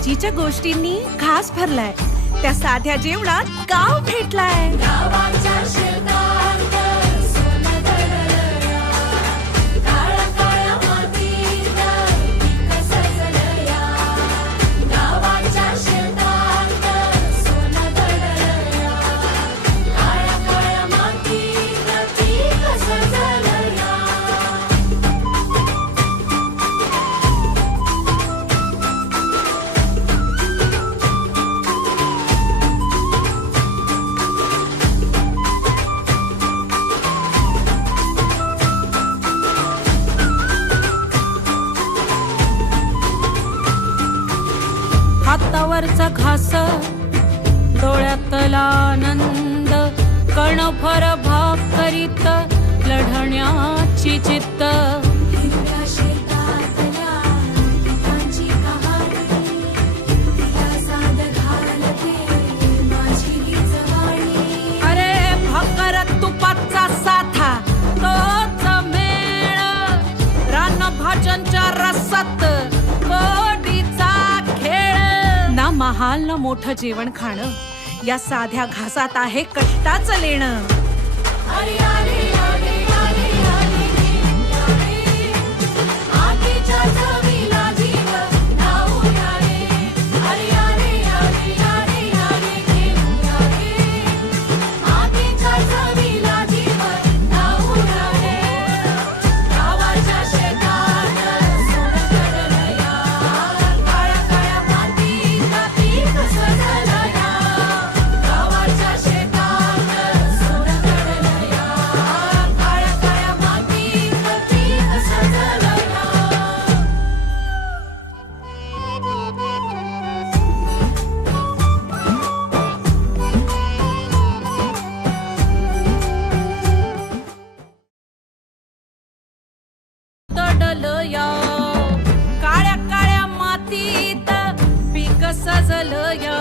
आजीच्या गोष्टींनी घास भरलाय, त्या साध्या जेवणात गाव भेटलाय. गावाच्या शेतात सोनं दडलया, काळ्या काळ्या मातीत पीक सजलया. गावाच्या शेतात सोनं दडलया, काळ्या काळ्या मातीत पीक सजलया. हातावरचा घास, डोळ्यातला आनंद, कणभर भाकरीत लढण्याची चित्त. हिरव्या शेतातल्या पिकांची कहाणी, तिला साद घालते माझी हीच वाणी. अरे भाकर तुपाचा साथा, तोच मेळ, रानभाज्यांच्या रसात कोडीचा खेळ. ना महाल ना मोठं जेवण खाणं, या साध्या घासात आहे कष्टाचं लेणं. अरे अरे अरे अरे अरे अरे, आजीच्या चवीला जीव लावूया रे. अरे अरे अरे अरे अरे घेऊया रे, आजीच्या चवीला जीव लावूया रे. गावाच्या शेतात सोनं दडलया, काळ्या काळ्या मातीत पीक सजलया. गावाच्या शेतात सोनं दडलया, काळ्या काळ्या मातीत पीक सजलया. दडलया, काळ्या काळ्या मातीत पीक सजलया.